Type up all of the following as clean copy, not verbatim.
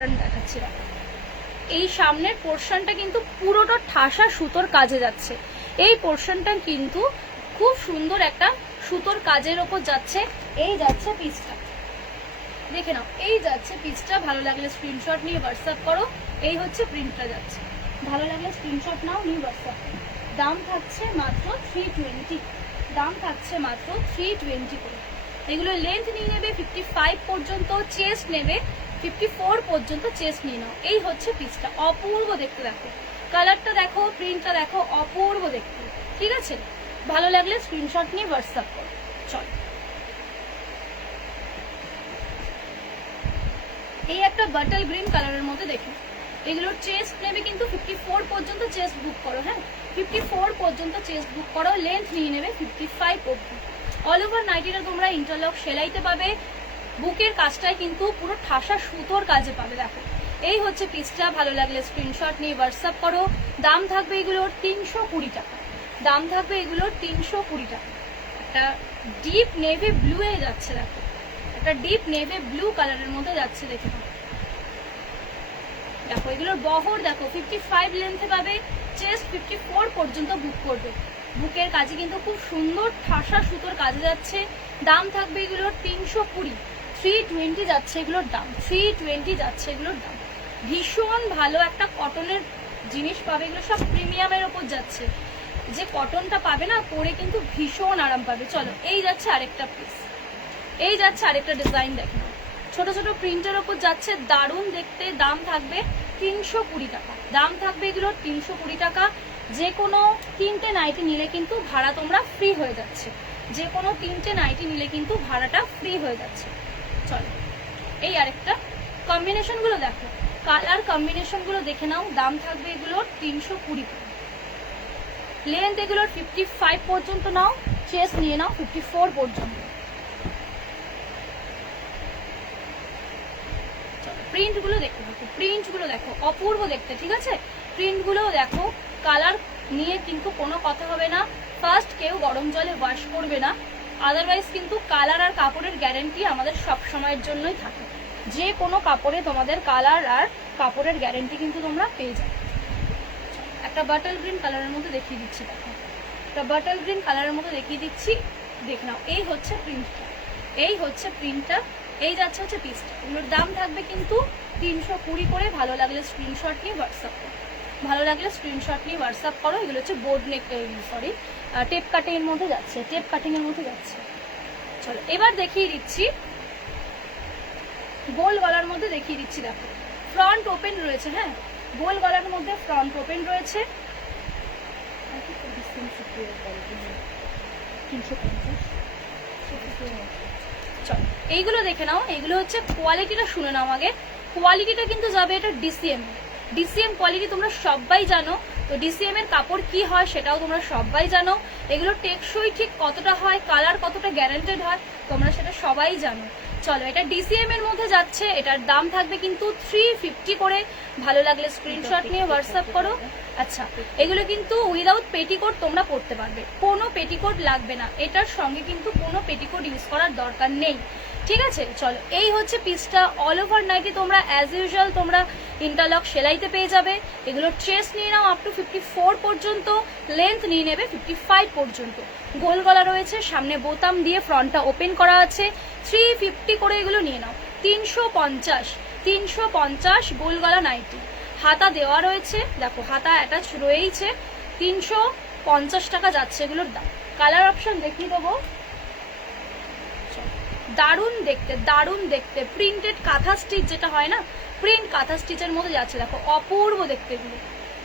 দেখাচ্ছি। এই সামনের পোর্শনটা কিন্তু পুরোটা ঠাসা সুতোর কাজে যাচ্ছে। এই পোর্শনটা কিন্তু খুব সুন্দর একটা সুতোর কাজের ওপর যাচ্ছে। এই যাচ্ছে পিসটা, দেখে নাও, এই যাচ্ছে পিসটা। ভালো লাগলে স্ক্রিনশট নিয়ে হোয়াটসঅ্যাপ করো। এই হচ্ছে প্রিন্টটা যাচ্ছে, ভালো লাগলে স্ক্রিনশট নাও, নিয়ে হোয়াটসঅ্যাপ করো। দাম থাকছে মাত্র 320, দাম থাকছে মাত্র 320 করে। এগুলো লেন্থ নিয়ে নেবে 55 পর্যন্ত, চেস্ট নেবে 54 পর্যন্ত, চেস্ট নিয়ে নাও। এই হচ্ছে পিসটা, অপূর্ব দেখতে। দেখো কালারটা, দেখো প্রিন্টটা, দেখো অপূর্ব দেখতে। ঠিক আছে, ভালো লাগলে স্ক্রিনশট নিয়ে হোয়াটসঅ্যাপ করো। চলো, এই একটা বাটল গ্রিন কালারের মধ্যে দেখো। এগুলোর চেস্ট নেবে কিন্তু 54 পর্যন্ত, চেস্ট বুক করো। হ্যাঁ, 54 পর্যন্ত চেস্ট বুক করো। লেন্থ নিয়ে নেবে 55 অবধি। অল ওভার নাইটিটা তোমরা ইন্টারলক সেলাইতে পাবে। বুকের কাজটাই কিন্তু পুরো ঠাসা সুতোর কাজে পাবে। দেখো এই হচ্ছে পিসটা, ভালো লাগলে স্ক্রিনশট নিয়ে হোয়াটসঅ্যাপ করো। দাম থাকবে এগুলোর 320 টাকা, দাম থাকবে এগুলোর 320 টাকা। একটা ডিপ নেভি ব্লু এ যাচ্ছে, দেখো একটা ডিপ নেভি ব্লু কালারের মধ্যে যাচ্ছে। দেখে নাও, দেখো এগুলোর বহর দেখো 55 লেন্থে পাবে, চেস্ট 54 পর্যন্ত বুক করবে। বুকের কাজে কিন্তু খুব সুন্দর ঠাসা সুতোর কাজে যাচ্ছে। দাম থাকবে এগুলোর 320, 320 যাচ্ছে এগুলোর দাম, 320 যাচ্ছে এগুলোর দাম। ভীষণ ভালো একটা কটনের জিনিস পাবে, এগুলো সব প্রিমিয়ামের ওপর যাচ্ছে। যে কটনটা পাবে না, পরে কিন্তু ভীষণ আরাম পাবে। চলো, এই যাচ্ছে আরেকটা পিস, এই যাচ্ছে আরেকটা ডিজাইন। দেখো ছোট ছোট প্রিন্টের ওপর যাচ্ছে, দারুণ দেখতে। দাম থাকবে 320 টাকা, দাম থাকবে এগুলোর 320 টাকা। যে কোনো 3টে নাইটি নিলে কিন্তু ভাড়া তোমরা ফ্রি হয়ে যাচ্ছে, যে কোনো 3টে নাইটি নিলে কিন্তু ভাড়াটা ফ্রি হয়ে যাচ্ছে। চলো, এই আরেকটা কম্বিনেশন গুলো দেখো, কালার কম্বিনেশন গুলো দেখে নাও। দাম থাকবে এগুলোর 320 টাকা। লেন্থ এগুলোর 55 পর্যন্ত নাও, চেস্ট নিয়ে নাও 54 পর্যন্ত। প্রিন্ট গুলো দেখো, প্রিন্ট গুলো দেখো অপূর্ব দেখতে। ঠিক আছে, প্রিন্ট গুলো দেখো। কালার নিয়ে কিন্তু কোনো কথা হবে না। ফার্স্ট কেউ গরম জলে ওয়াশ করবে না, আদারওয়াইজ কিন্তু কালার আর কাপড়ের গ্যারেন্টি আমাদের সব সময়ের জন্যই থাকে। যে কোনো কাপড়ে তোমাদের কালার আর কাপড়ের গ্যারেন্টি কিন্তু তোমরা পেয়ে যাবে। একটা বাটল গ্রিন কালারের মধ্যে দেখিয়ে দিচ্ছি, দেখো একটা বাটল গ্রিন কালারের মধ্যে দেখিয়ে দিচ্ছি, দেখ নাও। এই হচ্ছে প্রিন্টটা, এই হচ্ছে প্রিন্টটা, এই যাচ্ছে হচ্ছে পিসটা। এগুলোর দাম থাকবে কিন্তু 320 করে। ভালো লাগলে স্ক্রিনশট নিয়ে হোয়াটসঅ্যাপ করো, ভালো লাগলে স্ক্রিনশট নিয়ে হোয়াটসঅ্যাপ করো। এগুলো হচ্ছে বোর্ড নেক, সরি টেপ কাটিং এর মধ্যে যাচ্ছে, টেপ কাটিং এর মধ্যে যাচ্ছে। চলো, এবার দেখিয়ে দিচ্ছি গোল গলার মধ্যে দেখিয়ে দিচ্ছি। দেখো ফ্রন্ট ওপেন রয়েছে। হ্যাঁ, গোল গলার মধ্যে ফ্রন্ট ওপেন রয়েছে। চলো, এইগুলো দেখে নাও। এইগুলো হচ্ছে কোয়ালিটিটা শুনে নাও আগে। কোয়ালিটিটা কিন্তু যাবে এটা ডিসিএম, ডিসিএম কোয়ালিটি তোমরা সবাই জানো। তো ডিসিএম এর কাপড় কি হয় সেটাও তোমরা সবাই জানো। এগুলো টেকসই ঠিক কতটা হয়, কালার কতটা গ্যারান্টেড হয়, তোমরা সেটা সবাই জানো। চলো, এটা ডিসিএম এর মধ্যে যাচ্ছে। এটার দাম থাকবে কিন্তু 350 করে। ভালো লাগলে স্ক্রিনশট নিয়ে হোয়াটসঅ্যাপ করো। আচ্ছা, এগুলো কিন্তু উইদাউট পেটিকোট তোমরা পরতে পারবে, কোনো পেটিকোট লাগবে না। এটার সঙ্গে কিন্তু কোনো পেটিকোট ইউজ করার দরকার নেই। ঠিক আছে, চলো, এই হচ্ছে পিসটা। অল ওভার নাইটি তোমরা অ্যাজ ইউজুয়াল তোমরা ইন্টারলক সেলাইতে পেয়ে যাবে। এগুলোর চেস্ট নিয়ে নাও আপ টু 54 পর্যন্ত, লেন্থ নিয়ে নেবে 55 পর্যন্ত। গোল গলা রয়েছে, সামনে বোতাম দিয়ে ফ্রন্টটা ওপেন করা আছে। 350 করে এগুলো নিয়ে নাও। 350 গোল গলা নাইটি। হাতা দেওয়া রয়েছে, দেখো হাতা অ্যাটাচ রয়েছে। 350 টাকা যাচ্ছে এগুলোর দাম। কালার অপশন দেখিয়ে দেবো। দারুণ দেখতে, দারুণ দেখতে। প্রিন্টেড কাঁথা স্টিচ যেটা হয় না, প্রিন্ট কাঁথা স্টিচের মধ্যে যাচ্ছে। দেখো অপূর্ব দেখতে এগুলো,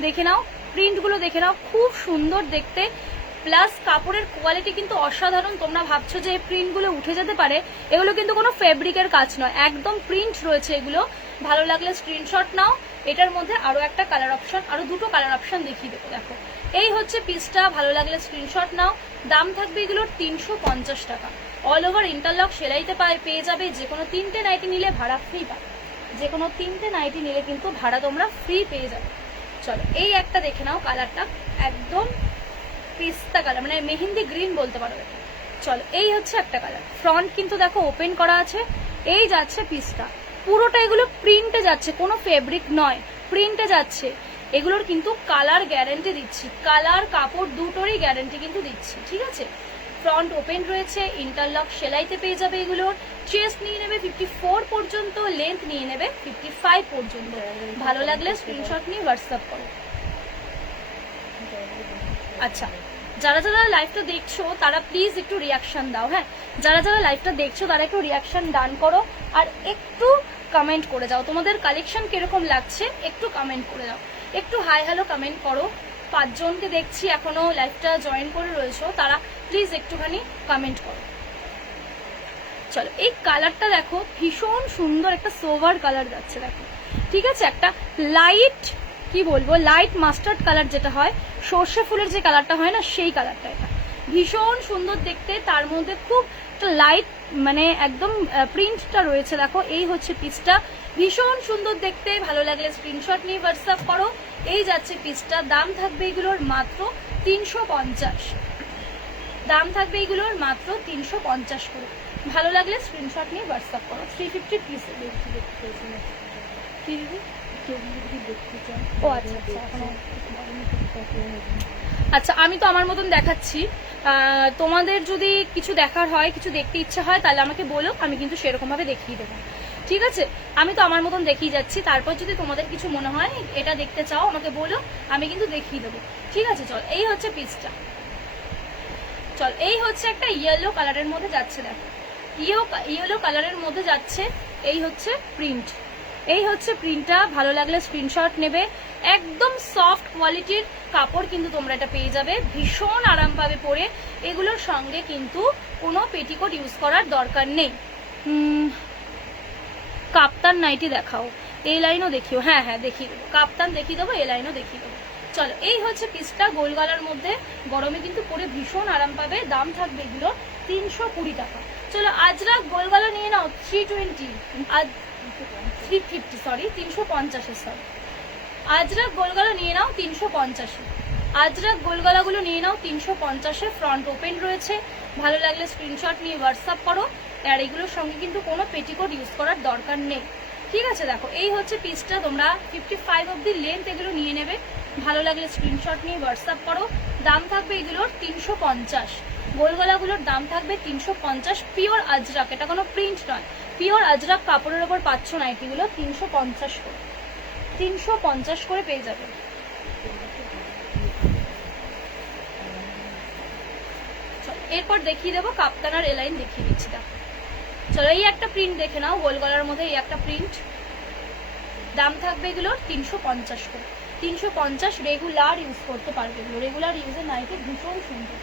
দেখে নাও প্রিন্টগুলো, দেখে নাও খুব সুন্দর দেখতে। প্লাস কাপড়ের কোয়ালিটি কিন্তু অসাধারণ। তোমরা ভাবছো যে এই প্রিন্টগুলো উঠে যেতে পারে, এগুলো কিন্তু কোনো ফেব্রিকের কাজ নয়, একদম প্রিন্ট রয়েছে এগুলো। ভালো লাগলে স্ক্রিনশট নাও। এটার মধ্যে আরো একটা কালার অপশন, আরো দুটো কালার অপশন দেখিয়ে দেবো। দেখো এই হচ্ছে পিসটা, ভালো লাগলে স্ক্রিনশট নাও। দাম থাকবে এগুলোর 350 টাকা। অল ওভার ইন্টারলক সেলাইতে পেয়ে যাবে। যে কোনো 3টে নাইটি নিলে ভাড়া ফ্রি পাবে, যে কোনো 3টে নাইটি নিলে কিন্তু ভাড়া তোমরা ফ্রি পেয়ে যাবে। চলো, এই একটা দেখে নাও, কালারটা একদম পিস্তা কালার, মানে মেহেন্দি গ্রিন বলতে পারো এটা। চলো, এই হচ্ছে একটা কালার। ফ্রন্ট কিন্তু দেখো ওপেন করা আছে। এই যাচ্ছে পিসটা, পুরোটা এগুলো প্রিন্টে যাচ্ছে, কোনো ফেব্রিক নয়, প্রিন্টে যাচ্ছে। এগুলোর কিন্তু কালার গ্যারান্টি দিচ্ছি, কালার কাপড় দুটোরই গ্যারান্টি কিন্তু দিচ্ছি, ঠিক আছে। ফ্রন্ট ওপেন রয়েছে, ইন্টারলক সেলাইতে পেয়ে যাবে এগুলোর। চেস্ট নিয়ে নেবে 54 পর্যন্ত, লেন্থ নিয়ে নেবে 55 পর্যন্ত। ভালো লাগলে স্ক্রিনশট নিয়ে হোয়াটসঅ্যাপ করো। আচ্ছা, যারা যারা লাইভটা দেখছো তারা প্লিজ একটু রিয়াকশন দাও, হ্যাঁ, যারা যারা লাইভটা দেখছো তারা একটু রিয়াকশন ডান করো আর একটু কমেন্ট করে যাও, তোমাদের কালেকশন কিরকম লাগছে একটু কমেন্ট করে দাও, একটু হাই হ্যালো কমেন্ট করো। 5 জনকে দেখছি এখনো লাইভটা জয়েন করে রয়েছো, তারা প্লিজ একটুখানি কমেন্ট করো। চলো, এই কালারটা দেখো, ভীষণ সুন্দর একটা সোভার কালার যাচ্ছে, দেখো, ঠিক আছে। একটা লাইট, কি বলবো, লাইট মাস্টার্ড কালার যেটা হয়, সর্ষে ফুলের যে কালারটা হয় না, সেই কালারটা। এটা ভীষণ সুন্দর দেখতে, তার মধ্যে খুব একটা লাইট মানে একদম প্রিন্টটা রয়েছে, দেখো। এই হচ্ছে পিসটা, ভীষণ সুন্দর দেখতে। ভালো লাগলে স্ক্রিনশট নিয়ে হোয়াটসঅ্যাপ করো। এই যাচ্ছে পিসটা, দাম থাকবে এগুলোর মাত্র 350, দাম থাকবে এগুলোর মাত্র 350 করে। ভালো লাগলে স্ক্রিনশট নিয়ে হোয়াটসঅ্যাপ করো। 350 পিস। ও আচ্ছা আচ্ছা, আচ্ছা, আমি তো আমার মতন দেখাচ্ছি, তোমাদের যদি কিছু দেখার হয়, কিছু দেখতে ইচ্ছে হয়, তাহলে আমাকে বলো, আমি কিন্তু সেরকম ভাবে দেখিয়ে দেবো, ঠিক আছে। আমি তো আমার মতন দেখিয়ে যাচ্ছি, তারপর যদি তোমাদের কিছু মনে হয় এটা দেখতে চাও আমাকে বলো, আমি কিন্তু দেখিয়ে দেবো, ঠিক আছে। চল, এই হচ্ছে পিসটা। চল, এই হচ্ছে একটা ইয়েলো কালারের মধ্যে যাচ্ছে, দেখো, ইয়েলো কালারের মধ্যে যাচ্ছে। এই হচ্ছে প্রিন্ট, এই হচ্ছে প্রিন্টটা। ভালো লাগলে স্ক্রিনশট নেবে। একদম সফট কোয়ালিটির কাপড় কিন্তু তোমরা এটা পেয়ে যাবে, ভীষণ আরাম পাবে পরে। এগুলোর সঙ্গে কিন্তু কোনো পেটিকোট ইউজ করার দরকার নেই। কাপ্তান নাইটি দেখাও, এই লাইনও দেখিও। হ্যাঁ হ্যাঁ, দেখিয়ে দেবো, কাপ্তান দেখিয়ে দেবো, এই লাইনও দেখিয়ে দেবো। চলো, এই হচ্ছে পিসটা, গোল গলার মধ্যে, গরমে কিন্তু পরে ভীষণ আরাম পাবে। দাম থাকবে এগুলো 320 টাকা। চলো, আজরাক গোল গলা নিয়ে নাও 320, আজ 350, সরি 350, সরি। আজরাক গোলগলা নিয়ে নাও 350, আজরাক গোলগলাগুলো নিয়ে নাও 350। ফ্রন্ট ওপেন রয়েছে। ভালো লাগলে স্ক্রিনশট নিয়ে হোয়াটসঅ্যাপ করো। আর এগুলোর সঙ্গে কিন্তু কোনো পেটিকোট ইউজ করার দরকার নেই, ঠিক আছে। দেখো, এই হচ্ছে পিসটা, তোমরা 55 অব্দি লেন্থ এগুলো নিয়ে নেবে। ভালো লাগলে স্ক্রিনশট নিয়ে হোয়াটসঅ্যাপ করো। দাম থাকবে এগুলোর 350, গোলগলাগুলোর দাম থাকবে 350। পিওর আজরাক, এটা কোনো প্রিন্ট নয়, পিওর আজরাক কাপড়ের ওপর পাচ্ছ নাইটিগুলো 350 করে, 350 করে পেয়ে যাবে। এরপর দেখিয়ে দেবো কাপ্তানার এলাইন দেখিয়ে দিচ্ছি, দেখো। চলো, এই একটা প্রিন্ট দেখে নাও, গোল গলার মধ্যে এই একটা প্রিন্ট। দাম থাকবে এগুলোর 350 করে, 350। রেগুলার ইউজ করতে পারবে এগুলো, রেগুলার ইউজের নাইটি ভীষণ সুন্দর।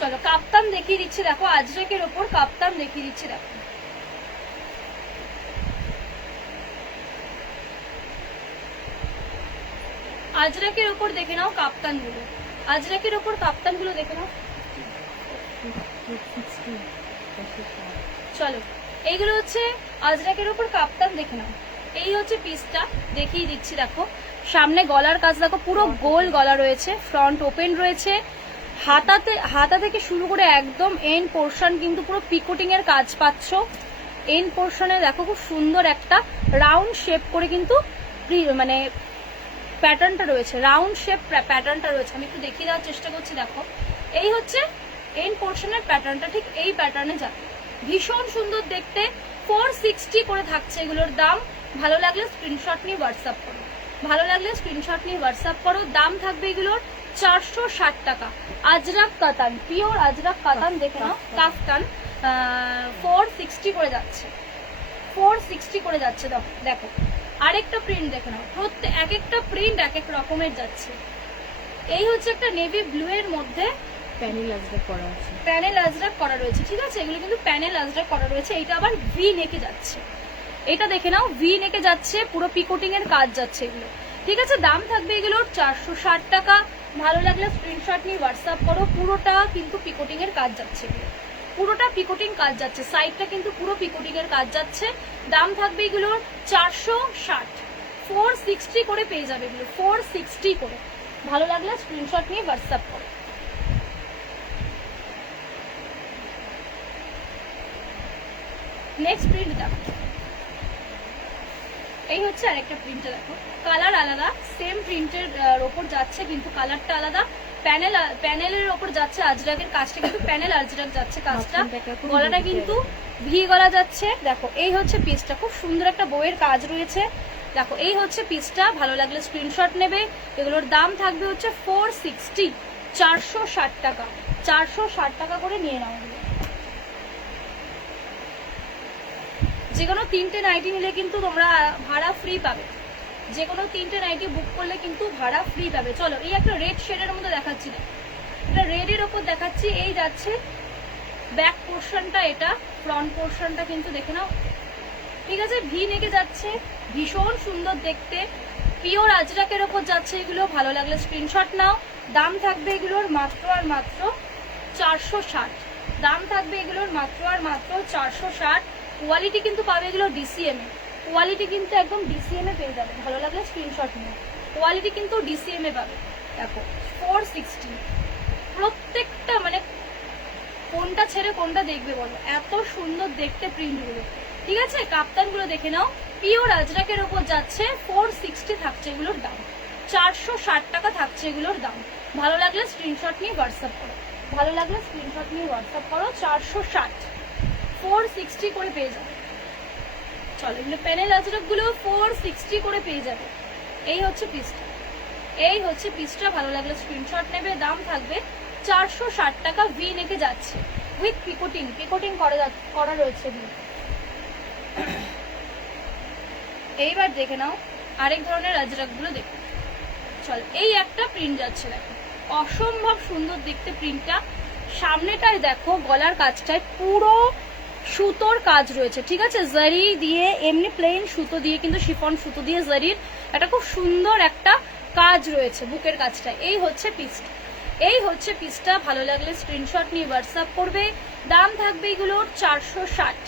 চলো, কাপ্তান দেখিয়ে দিচ্ছি, দেখো, আজরাকের ওপর কাপ্তান দেখিয়ে দিচ্ছি, দেখো। আজরাকের ওপর দেখে নাও কাপ্তানগুলো, আজরাকের ওপর কাপ্তানগুলো দেখে নাও। চলো, এইগুলো হচ্ছে আজরাকের ওপর কাপ্তান, দেখে নাও। এই হচ্ছে পিসটা, দেখিয়ে দিচ্ছি, দেখো। সামনে গলার কাজ দেখো, পুরো গোল গলা রয়েছে, ফ্রন্ট ওপেন রয়েছে। হাতা থেকে শুরু করে একদম এন্ড পোর্শন কিন্তু পুরো পিকোটিং এর কাজ পাচ্ছ। এন্ড পোর্শনে দেখো খুব সুন্দর একটা রাউন্ড শেপ করে কিন্তু মানে প্যাটার্নটা রয়েছে, রাউন্ড শেপ প্যাটার্নটা রয়েছে। আমি একটু দেখিয়ে দেওয়ার চেষ্টা করছি, দেখো। এই হচ্ছে এন্ড পোর্শনের প্যাটার্নটা, ঠিক এই প্যাটার্নে যাবে, ভীষণ সুন্দর দেখতে। 460 করে থাকছে এগুলোর দাম। ভালো লাগলে স্ক্রিনশট নিয়ে হোয়াটসঅ্যাপ করো, ভালো লাগলে স্ক্রিনশট নিয়ে হোয়াটসঅ্যাপ করো। দাম থাকবে এগুলোর 460 টাকা। আজরাক কাতান, পিওর আজরাক কাতান, দেখে নাও, কাফতান 460 করে যাচ্ছে, 460 করে যাচ্ছে। দেখো, আরেকটা প্রিন্ট দেখে নাও, প্রত্যেক এক একটা প্রিন্ট এক এক রকমের যাচ্ছে। এই হচ্ছে একটা নেভি ব্লু এর মধ্যে প্যানেল আজরাক করা আছে, প্যানেল আজরাক করা রয়েছে, ঠিক আছে। এগুলো কিন্তু প্যানেল আজরাক করা রয়েছে। এটা আবার ভি নেকে যাচ্ছে, এটা দেখে নাও, ভি নেকে যাচ্ছে, পুরো পিকোটিং এর কাজ যাচ্ছে এগুলো, ঠিক আছে। দাম থাকবে এগুলোর 460 টাকা। ভালো লাগলে স্ক্রিনশট নিয়ে হোয়াটসঅ্যাপ করো। পুরোটা কিন্তু পিকোটিং এর কাজ যাচ্ছে, পুরোটা পিকোটিং কাজ যাচ্ছে, সাইডটা কিন্তু পুরো পিকোটিং এর কাজ যাচ্ছে। দাম থাকবে এগুলোর 460, 460 করে পেয়ে যাবে এগুলো, 460 করে। ভালো লাগলে স্ক্রিনশট নিয়ে হোয়াটসঅ্যাপ করো। নেক্সট প্রিন্ট দেখো, এই হচ্ছে আরেকটা প্রিন্টটা দেখো, কালার আলাদা, সেম প্রিন্টের ওপর যাচ্ছে কিন্তু কালারটা আলাদা। প্যানেলের ওপর যাচ্ছে আজরাকের কাজটা, কিন্তু প্যানেল আজরাক যাচ্ছে কাজটা। গলাটা কিন্তু ভি গলা যাচ্ছে। দেখো এই হচ্ছে পিসটা, খুব সুন্দর একটা বইয়ের কাজ রয়েছে। দেখো এই হচ্ছে পিসটা, ভালো লাগলে স্ক্রিনশট নেবে। এগুলোর দাম থাকবে হচ্ছে 460, 460 টাকা, 460 টাকা করে নিয়ে নাও। যে কোনো 3টে নাইটি নিলে কিন্তু তোমরা ভাড়া ফ্রি পাবে, যে কোনো 3টে নাইটি বুক করলে কিন্তু ভাড়া ফ্রি পাবে। চলো এই একটা রেড শেডের মধ্যে দেখাচ্ছি না, এটা রেডের ওপর দেখাচ্ছি। এই যাচ্ছে ব্যাক পোর্শনটা, এটা ফ্রন্ট পোর্শনটা কিন্তু দেখে নাও, ঠিক আছে, ভি নেকে যাচ্ছে, ভীষণ সুন্দর দেখতে, পিওর আজরাকের ওপর যাচ্ছে এগুলো। ভালো লাগলে স্ক্রিনশট নাও। দাম থাকবে এগুলোর মাত্র আর মাত্র 460, দাম থাকবে এগুলোর মাত্র আর মাত্র 460। কোয়ালিটি কিন্তু পাবে এগুলো ডিসিএম এ, কোয়ালিটি কিন্তু একদম ডিসিএম এ পেয়ে যাবে। ভালো লাগলে স্ক্রিনশট নিও, কোয়ালিটি কিন্তু ডিসিএম এ পাবে। দেখো 460, প্রত্যেকটা মানে কোনটা ছেড়ে কোনটা দেখবে বলো, এত সুন্দর দেখতে প্রিন্টগুলো, ঠিক আছে। কাপ্তানগুলো দেখে নাও, পিওর আজরাকের ওপর যাচ্ছে, 460 থাকছে এগুলোর দাম, 460 টাকা থাকছে এগুলোর দাম। ভালো লাগলে স্ক্রিনশট নিয়ে হোয়াটসঅ্যাপ করো, ভালো লাগলে স্ক্রিনশট নিয়ে হোয়াটসঅ্যাপ করো। 460, 460 করে পেয়ে যাবে। চলো এগুলো প্যানেল আজরাক গুলো 460 করে পেয়ে যাবে। এই হচ্ছে পিসটা, এই হচ্ছে পিসটা, ভালো লাগলে স্ক্রিনশট নেবে। দাম থাকবে 460 টাকা, ভি নেকে যাচ্ছে উইথ পিকোটিং, পিকোটিং করা রয়েছে। এইবার দেখে নাও আরেক ধরনের আজরাক গুলো দেখো। চল এই একটা প্রিন্ট যাচ্ছে, দেখো অসম্ভব সুন্দর দেখতে প্রিন্টটা। সামনেটায় দেখো গলার কাজটায় পুরো সুতোর কাজ রয়েছে, ঠিক আছে, জারি দিয়ে, এমনি প্লেন সুতো দিয়ে কিন্তু শিফন সুতো দিয়ে জারির একটা খুব সুন্দর একটা কাজ রয়েছে বুকের কাজটা। এই হচ্ছে পিসটা, এই হচ্ছে পিসটা। ভালো লাগলে স্ক্রিনশট নিয়ে হোয়াটসঅ্যাপ করবে। দাম থাকবে এগুলোর 460,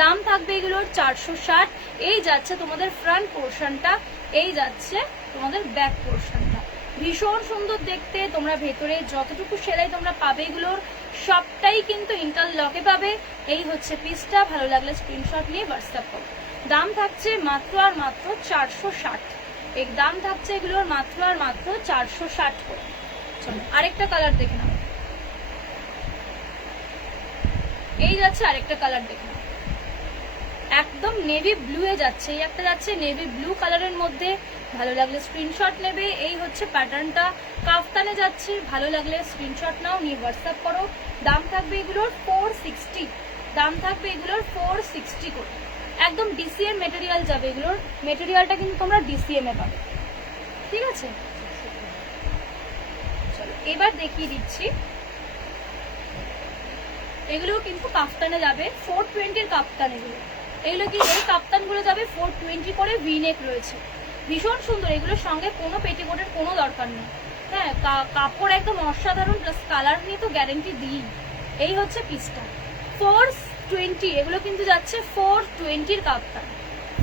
দাম থাকবে এগুলোর 460। এই যাচ্ছে তোমাদের ফ্রন্ট পোর্শনটা, এই যাচ্ছে তোমাদের ব্যাক পোর্শনটা, ভীষণ সুন্দর দেখতে। তোমরা ভেতরে যতটুকু সেলাই তোমরা পাবে এগুলোর সবটাই কিন্তু ইন্টারলকে পাবে। এই হচ্ছে পিসটা, ভালো লাগলে স্ক্রিনশট নিয়ে হোয়াটসঅ্যাপ করো। দাম থাকছে মাত্র আর মাত্র 460, এই দাম থাকছে এগুলোর মাত্র আর মাত্র 460 করে। চলো আরেকটা কালার দেখে নাও, এই যাচ্ছে আরেকটা কালার দেখে নাও, একদম নেভি ব্লু এ যাচ্ছে। এই একটা যাচ্ছে নেভি ব্লু কালারের মধ্যে, ভালো লাগলে স্ক্রিনশট নেবে। এই হচ্ছে প্যাটার্নটা, কাফতানে যাচ্ছে। ভালো লাগলে স্ক্রিনশট নাও, নিয়ে হোয়াটসঅ্যাপ করো। দাম থাকবে এগুলোর 460, দাম থাকবে এগুলোর 460 করে। একদম ডিসিএম মেটেরিয়াল যাবে এগুলোর, মেটেরিয়ালটা কিন্তু তোমরা ডিসিএম এ পাবে, ঠিক আছে। চলো এবার দেখিয়ে দিচ্ছি, এগুলো কিন্তু কাফতানে যাবে, 420 এর কাফতান এগুলো। এগুলো কি এই কাপ্তানগুলো যাবে 420 করে, ভি নেক রয়েছে, ভীষণ সুন্দর। এগুলোর সঙ্গে কোনো পেটিকোটের কোনো দরকার নেই, হ্যাঁ, কাপড় একদম অসাধারণ, প্লাস কালার নিয়ে তো গ্যারেন্টি দিই। এই হচ্ছে পিসটা 420, এগুলো কিন্তু যাচ্ছে 420 কাপ্তান,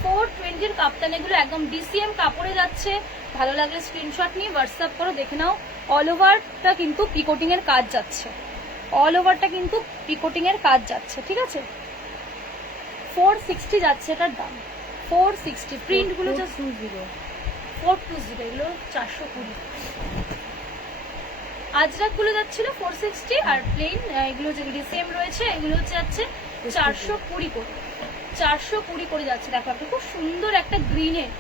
420 কাপ্তান এগুলো একদম ডিসিএম কাপড়ে যাচ্ছে। ভালো লাগলে স্ক্রিনশট নিয়ে হোয়াটসঅ্যাপ করো, দেখে নাও। অল ওভারটা কিন্তু পিকোটিং এর কাজ যাচ্ছে, অল ওভারটা কিন্তু পিকোটিং এর কাজ যাচ্ছে, ঠিক আছে। 460 যাচ্ছে এটার দাম, 460। প্রিন্ট গুলো 420, এগুলো 420। আজরাক গুলো যাচ্ছিল 460, আর প্লেন এগুলো যেগুলো সেম রয়েছে এগুলো যাচ্ছে 420 করে, 420 করে যাচ্ছে। দেখো একটা খুব সুন্দর একটা গ্রিনের,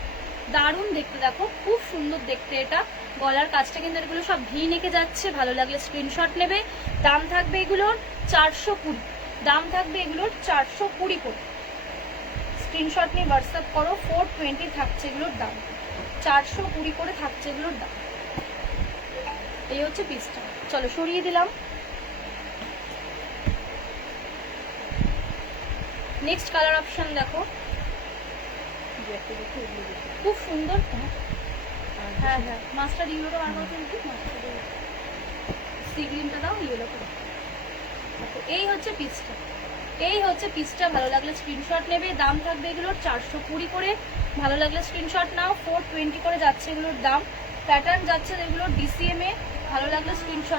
দারুণ দেখতে, দেখো খুব সুন্দর দেখতে। এটা গলার কাজটা কিন্তু এগুলো সব ভি নেকে যাচ্ছে। ভালো লাগলে স্ক্রিনশট নেবে। দাম থাকবে এগুলোর 420, দাম থাকবে এগুলোর 420 করে। স্ক্রিনশট নিয়ে হোয়াটসঅ্যাপ করো। 420 থাকছে এগুলোর দাম, 420 করে থাকছে এগুলোর দাম। এই হচ্ছে পিসটা। চলো সরিয়ে দিলাম। নেক্সট কালার অপশন দেখো, খুব সুন্দর। হ্যাঁ হ্যাঁ, মাস্টার ইয়েলোটা বার করে কিন্তু মাস্টার সি গ্রিনটা দাও, ইয়েলো করে। এই হচ্ছে পিসটা, এই হচ্ছে পিসটা, ভালো লাগলে স্ক্রিনশট নেবে। দাম থাকবে এগুলোর 420 করে, ভালো লাগলে স্ক্রিনশট নাও। 420 করে যাচ্ছে এগুলোর দাম। প্যাটার্ন যাচ্ছে এগুলোর DCM এ, ভালো লাগলে স্ক্রিনশট